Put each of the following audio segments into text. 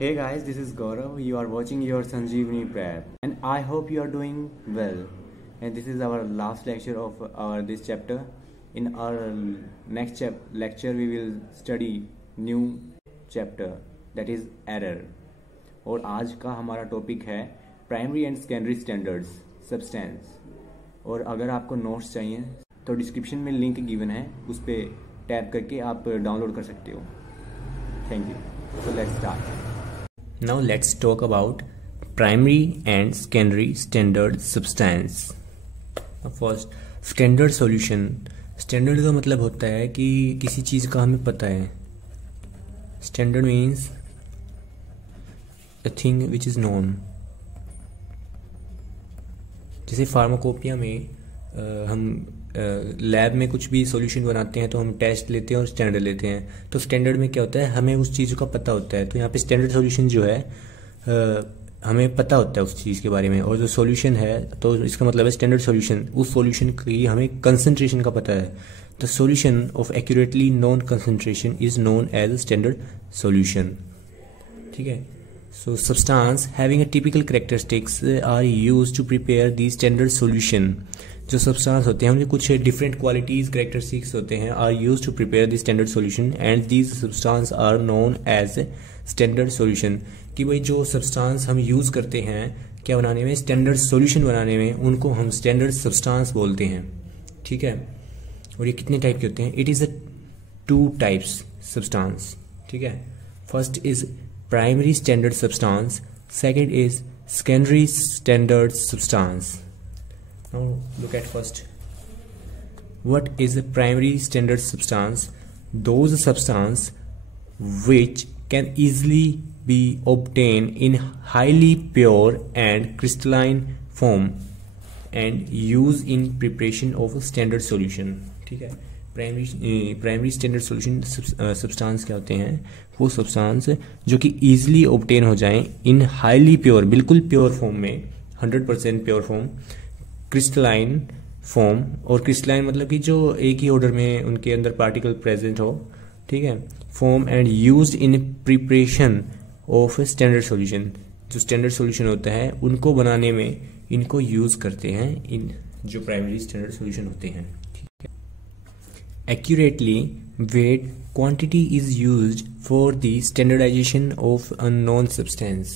Hey guys, this is Gaurav. You are watching your Sanjeevani Prep, and I hope you are doing well. And this is our last lecture of our this chapter. In our next lecture, we will study new chapter that is error. और आज का हमारा topic है primary and secondary standards substance. और अगर आपको notes चाहिए तो डिस्क्रिप्शन में लिंक गिवन है, उस पर टैप करके आप डाउनलोड कर सकते हो. Thank you. So let's start. Now let's talk about primary and secondary standard substance. First, standard solution. Standard का मतलब होता है कि किसी चीज़ का हमें पता है. Standard means a thing which is known. जैसे फार्माकोपिया में हम लैब में कुछ भी सॉल्यूशन बनाते हैं तो हम टेस्ट लेते हैं और स्टैंडर्ड लेते हैं. तो स्टैंडर्ड में क्या होता है, हमें उस चीज़ का पता होता है. तो यहाँ पे स्टैंडर्ड सॉल्यूशन जो है हमें पता होता है उस चीज़ के बारे में, और जो सॉल्यूशन है तो इसका मतलब है स्टैंडर्ड सॉल्यूशन, उस सॉल्यूशन की हमें कंसंट्रेशन का पता है. The solution of accurately known concentration is known as standard solution. ठीक है. So substance having a typical characteristics are used to prepare the standard solution. जो substance होते हैं उनके कुछ different qualities characteristics होते हैं are used to prepare the standard solution and these substance are known as standard solution. कि भाई जो substance हम use करते हैं क्या बनाने में, standard solution बनाने में, उनको हम standard substance बोलते हैं. ठीक है. और ये कितने टाइप के होते हैं? It is a two types substance. ठीक है. First is primary standard substance, second is secondary standard substance. Now look at first. What is a primary standard substance? Those substance which can easily be obtained in highly pure and crystalline form and used in preparation of a standard solution. ठीक है. Primary standard solution substance क्या होते हैं? वो substance जो कि easily obtain हो जाएं इन हाईली प्योर, बिल्कुल प्योर फॉर्म में, 100% प्योर फॉर्म, क्रिस्टलाइन फॉर्म. और क्रिस्टलाइन मतलब कि जो एक ही ऑर्डर में उनके अंदर पार्टिकल प्रेजेंट हो. ठीक है. Form and used in preparation of standard solution. जो स्टैंडर्ड सॉल्यूशन होता है उनको बनाने में इनको यूज करते हैं, इन जो प्राइमरी स्टैंडर्ड सॉल्यूशन होते हैं. Accurately weighed quantity is used for the standardization of a known substance.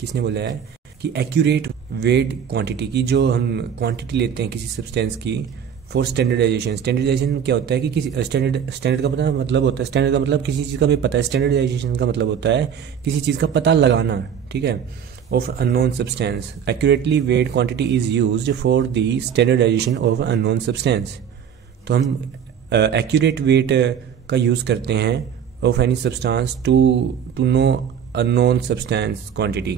किसने बोला है कि accurate weighed quantity की जो हम क्वांटिटी लेते हैं किसी सब्सटेंस की फॉर स्टैंडर्डाइजेशन. स्टैंडर्डाइजेशन क्या होता है कि किसी स्टैंडर्ड का पता मतलब होता है, स्टैंडर्ड का मतलब किसी चीज़ का भी पता है. स्टैंडर्डाइजेशन का मतलब होता है किसी चीज़ का पता लगाना. ठीक है. Of unknown substance. Accurately weighed quantity is used for the standardization of unknown substance. तो हम एक्यूरेट वेट का यूज़ करते हैं of any substance to know a known substance quantity.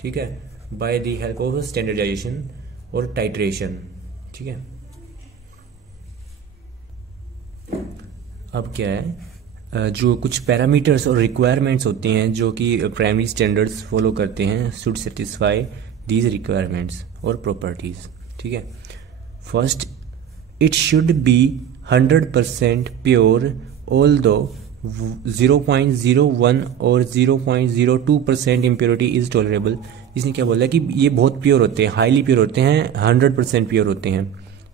ठीक है. By the help of standardization और titration. ठीक है. अब क्या है, जो कुछ पैरामीटर्स और रिक्वायरमेंट्स होते हैं जो कि प्राइमरी स्टैंडर्ड्स फॉलो करते हैं शुड सेटिस्फाई दीज रिक्वायरमेंट्स और प्रॉपर्टीज. ठीक है. First, it should be 100% pure, although 0.01 और 0.02% impurity is tolerable. इसने क्या बोला कि ये बहुत प्योर होते हैं, हाईली प्योर होते हैं, 100% प्योर होते हैं.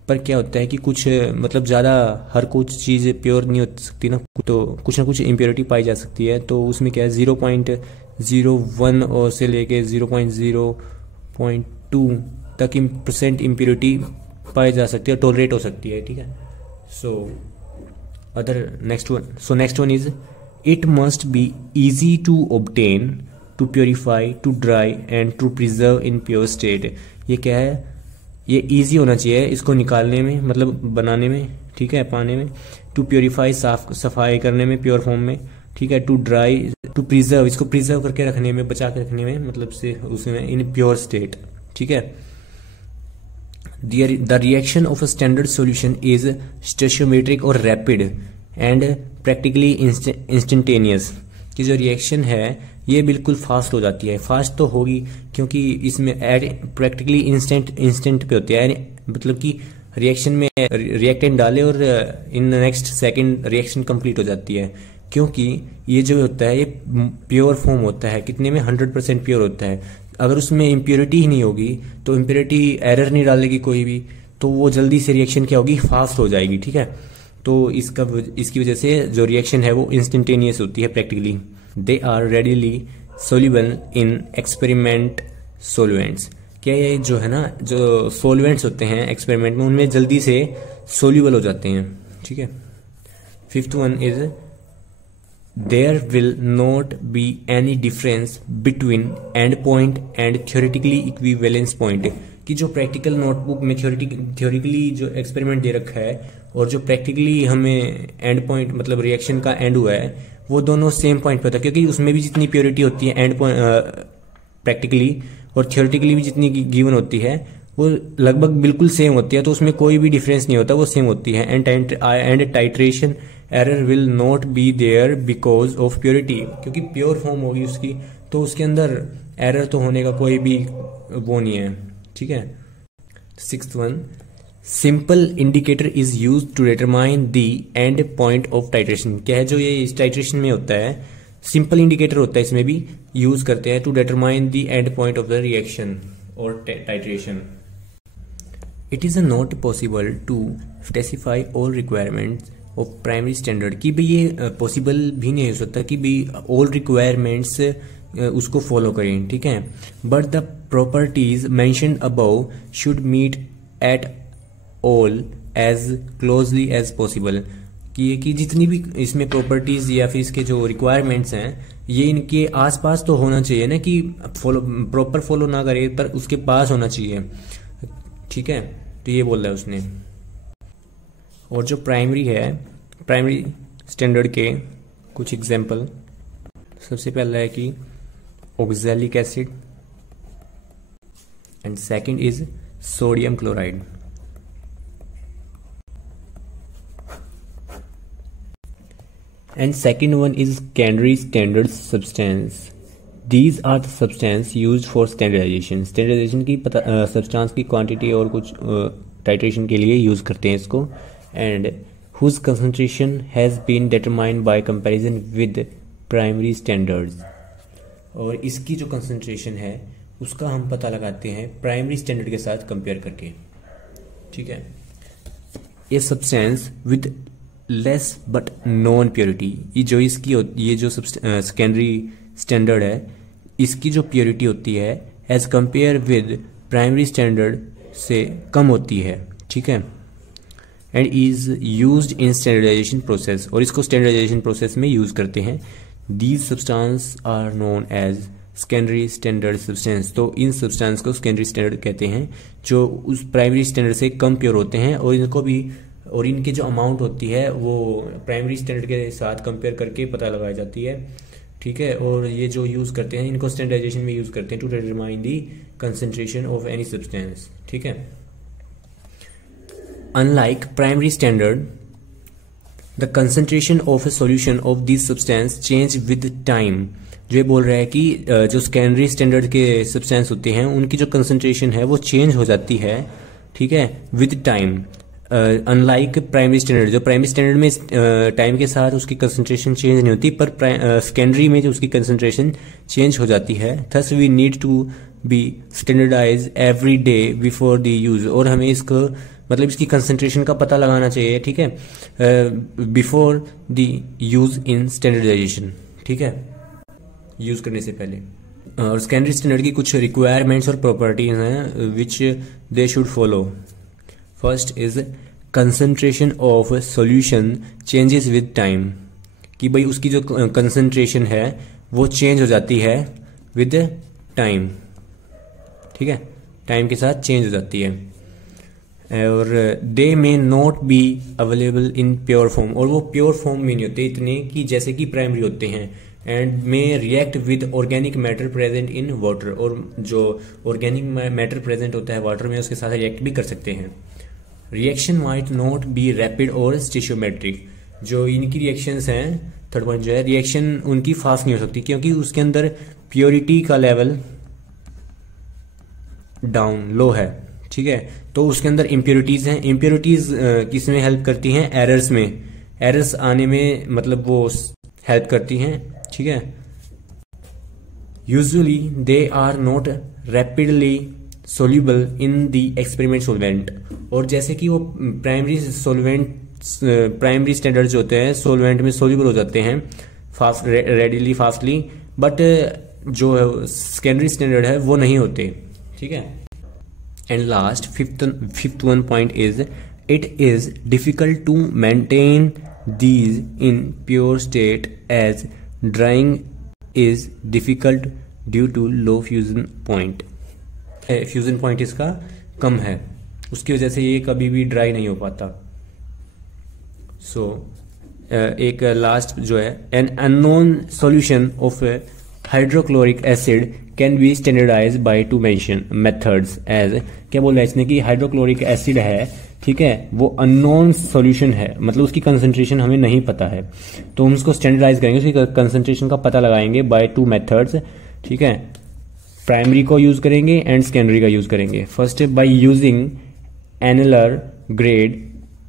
पर क्या होता है कि कुछ मतलब ज़्यादा हर कुछ चीज़ प्योर नहीं हो सकती ना, तो कुछ ना कुछ इम्प्योरिटी पाई जा सकती है. तो उसमें क्या है, 0.01 और से लेके 0.0.2 तक % इम्प्योरिटी पाई जा सकती है, टॉलरेट हो सकती है. ठीक है. Next one is it must be easy to obtain, to purify, to dry and to preserve in pure state. ये क्या है, ये इजी होना चाहिए इसको निकालने में, मतलब बनाने में. ठीक है. पाने में. टू प्योरीफाई, सफाई करने में प्योर फॉर्म में. ठीक है. टू ड्राई, टू प्रिजर्व, इसको प्रिजर्व करके रखने में, बचा के रखने में, मतलब से उसमें इन प्योर स्टेट. ठीक है. The reaction of a standard solution is stoichiometric or rapid and practically instantaneous. कि जो रिएक्शन है ये बिल्कुल फास्ट हो जाती है. फास्ट तो होगी क्योंकि इसमें प्रैक्टिकली इंस्टेंट पे होती है, मतलब कि रिएक्शन में रिएक्टेंट डाले और in next second reaction complete हो जाती है. क्योंकि ये जो होता है ये प्योर फॉर्म होता है, कितने में 100% प्योर होता है। अगर उसमें इम्प्योरिटी ही नहीं होगी तो इम्प्योरिटी एरर नहीं डालेगी कोई भी, तो वो जल्दी से रिएक्शन क्या होगी, फास्ट हो जाएगी। ठीक है, तो इसकी वजह से जो रिएक्शन है वो इंस्टेंटेनियस होती है practically. They are readily soluble in experiment solvents. क्या ये जो है ना, जो सोल्यूएंट्स होते हैं एक्सपेरिमेंट में, उनमें जल्दी से सोल्यूबल हो जाते हैं। ठीक है, fifth one is there will not be any difference between end point and theoretically equivalence point. कि जो प्रैक्टिकल नोटबुक में थ्योरेटिकली जो एक्सपेरिमेंट दे रखा है और जो प्रैक्टिकली हमें एंड पॉइंट मतलब रिएक्शन का एंड हुआ है, वो दोनों सेम पॉइंट पे होता है, क्योंकि उसमें भी जितनी प्योरिटी होती है एंड पॉइंट प्रैक्टिकली और थ्योरेटिकली भी जितनी गिवन होती है वो लगभग बिल्कुल सेम होती है, तो उसमें कोई भी डिफरेंस नहीं होता, वो सेम होती है। And titration error will not be there because of purity. क्योंकि प्योर फॉर्म होगी उसकी, तो उसके अंदर एरर तो होने का कोई भी वो नहीं है। ठीक है, sixth one, simple indicator is use to determine the end point of titration. क्या है जो ये इस टाइट्रेशन में होता है, सिंपल इंडिकेटर होता है, इसमें भी यूज करते हैं to determine the end point of the reaction और titration. It is not possible to specify all requirements of primary standard. कि भाई ये पॉसिबल भी नहीं हो सकता कि भाई ऑल रिक्वायरमेंट्स उसको फॉलो करें। ठीक है, but the properties mentioned above should meet at all as closely as possible. कि जितनी भी इसमें प्रॉपर्टीज या फिर इसके जो रिक्वायरमेंट्स हैं ये इनके आसपास तो होना चाहिए ना, कि प्रॉपर फॉलो ना करे पर उसके पास होना चाहिए। ठीक है, तो ये बोल रहा है उसने। और जो प्राइमरी है, प्राइमरी स्टैंडर्ड के कुछ एग्जांपल, सबसे पहला है कि oxalic acid and second is sodium chloride. And second one is secondary standard substance. These are the substance used for standardization. Standardization की substance की quantity और कुछ titration के लिए use करते हैं इसको, and whose concentration has been determined by comparison with primary standards. और इसकी जो concentration है उसका हम पता लगाते हैं प्राइमरी स्टैंडर्ड के साथ कंपेयर करके। ठीक है, ये substance with less but non purity, ये जो सेकेंडरी स्टैंडर्ड है इसकी जो प्योरिटी होती है as compare with primary standard से कम होती है। ठीक है, and is used in standardization process, और इसको स्टैंडर्डाइजेशन प्रोसेस में यूज करते हैं। These substance are known as secondary standard substance. तो इन सब्सटेंस को सेकेंडरी स्टैंडर्ड कहते हैं जो उस प्राइमरी स्टैंडर्ड से कम प्योर होते हैं, और इनको भी और इनकी जो अमाउंट होती है वो प्राइमरी स्टैंडर्ड के साथ कंपेयर करके पता लगाई जाती है। ठीक है, और ये जो यूज़ करते हैं इनको स्टैंडर्डाइजेशन में यूज़ करते हैं to determine the concentration of any substance. ठीक है, unlike primary standard the concentration of a solution of this substance change with time. जो ये बोल रहा है कि जो सेकेंडरी स्टैंडर्ड के सब्सटेंस होते हैं उनकी जो कंसंट्रेशन है वो चेंज हो जाती है। ठीक है, with time, unlike primary standard. जो प्राइमरी स्टैंडर्ड में टाइम के साथ उसकी कंसंट्रेशन चेंज नहीं होती, पर सेकेंडरी में जो उसकी कंसंट्रेशन चेंज हो जाती है। Thus we need to be standardize every day before the use. और हमें इसको मतलब इसकी कंसंट्रेशन का पता लगाना चाहिए। ठीक है, before the use in standardization. ठीक है, यूज करने से पहले। और सेकेंडरी स्टैंडर्ड की कुछ रिक्वायरमेंट्स और प्रॉपर्टीज हैं which they should follow. First is concentration of solution changes with time. कि भाई उसकी जो कंसंट्रेशन है वो चेंज हो जाती है विद टाइम। ठीक है, टाइम के साथ चेंज हो जाती है। और they may not be available in pure form, और वो प्योर फॉर्म में नहीं होते इतने कि जैसे कि प्राइमरी होते हैं। And may react with organic matter present in water, और जो ऑर्गेनिक मैटर प्रेजेंट होता है वाटर में उसके साथ रिएक्ट भी कर सकते हैं। Reaction might not be rapid और स्टेशियोमेट्रिक। जो इनकी रिएक्शंस हैं, थर्ड पॉइंट जो है, रिएक्शन उनकी फास्ट नहीं हो सकती क्योंकि उसके अंदर प्योरिटी का लेवल डाउन लो है। ठीक है, तो उसके अंदर इम्प्योरिटीज हैं। इम्प्योरिटीज किस में हेल्प करती हैं? एरर्स में। एरर्स आने में मतलब वो हेल्प करती हैं, ठीक है। Usually they are not rapidly soluble in the experiment solvent, और जैसे कि वो प्राइमरी स्टैंडर्ड जो होते हैं सोलवेंट में सोल्यूबल हो जाते हैं फास्टली, बट जो सेकेंडरी स्टैंडर्ड है वो नहीं होते, ठीक है। And last fifth one point is it is difficult to maintain these in pure state as drying is difficult due to low fusion point इसका कम है, उसकी वजह से ये कभी भी ड्राई नहीं हो पाता। एक लास्ट जो है an unknown solution of hydrochloric acid can be standardize by two methods as, क्या बोल रहा है इसने कि हाइड्रोक्लोरिक एसिड है, ठीक है, वो अननोन सॉल्यूशन है, मतलब उसकी कंसंट्रेशन हमें नहीं पता है, तो हम उसको स्टैंडर्डाइज करेंगे, उसकी कंसंट्रेशन का पता लगाएंगे बाय टू मेथड्स, ठीक है। प्राइमरी को यूज करेंगे एंड सेकेंडरी का यूज करेंगे। First by using NLR grade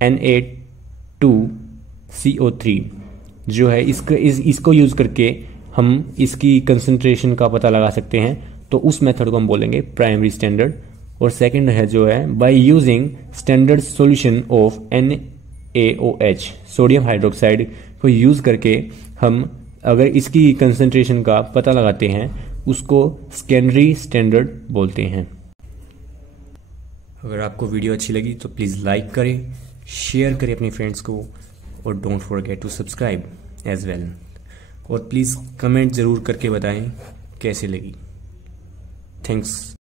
Na2CO3 जो है इसको यूज करके हम इसकी कंसंट्रेशन का पता लगा सकते हैं, तो उस मेथड को हम बोलेंगे प्राइमरी स्टैंडर्ड। और सेकंड है जो है by using standard solution of NaOH sodium hydroxide को यूज करके हम अगर इसकी कंसंट्रेशन का पता लगाते हैं उसको सेकेंडरी स्टैंडर्ड बोलते हैं। अगर आपको वीडियो अच्छी लगी तो प्लीज़ लाइक करें, शेयर करें अपने फ्रेंड्स को, और don't forget to subscribe as well. और प्लीज़ कमेंट ज़रूर करके बताएं कैसे लगी। थैंक्स।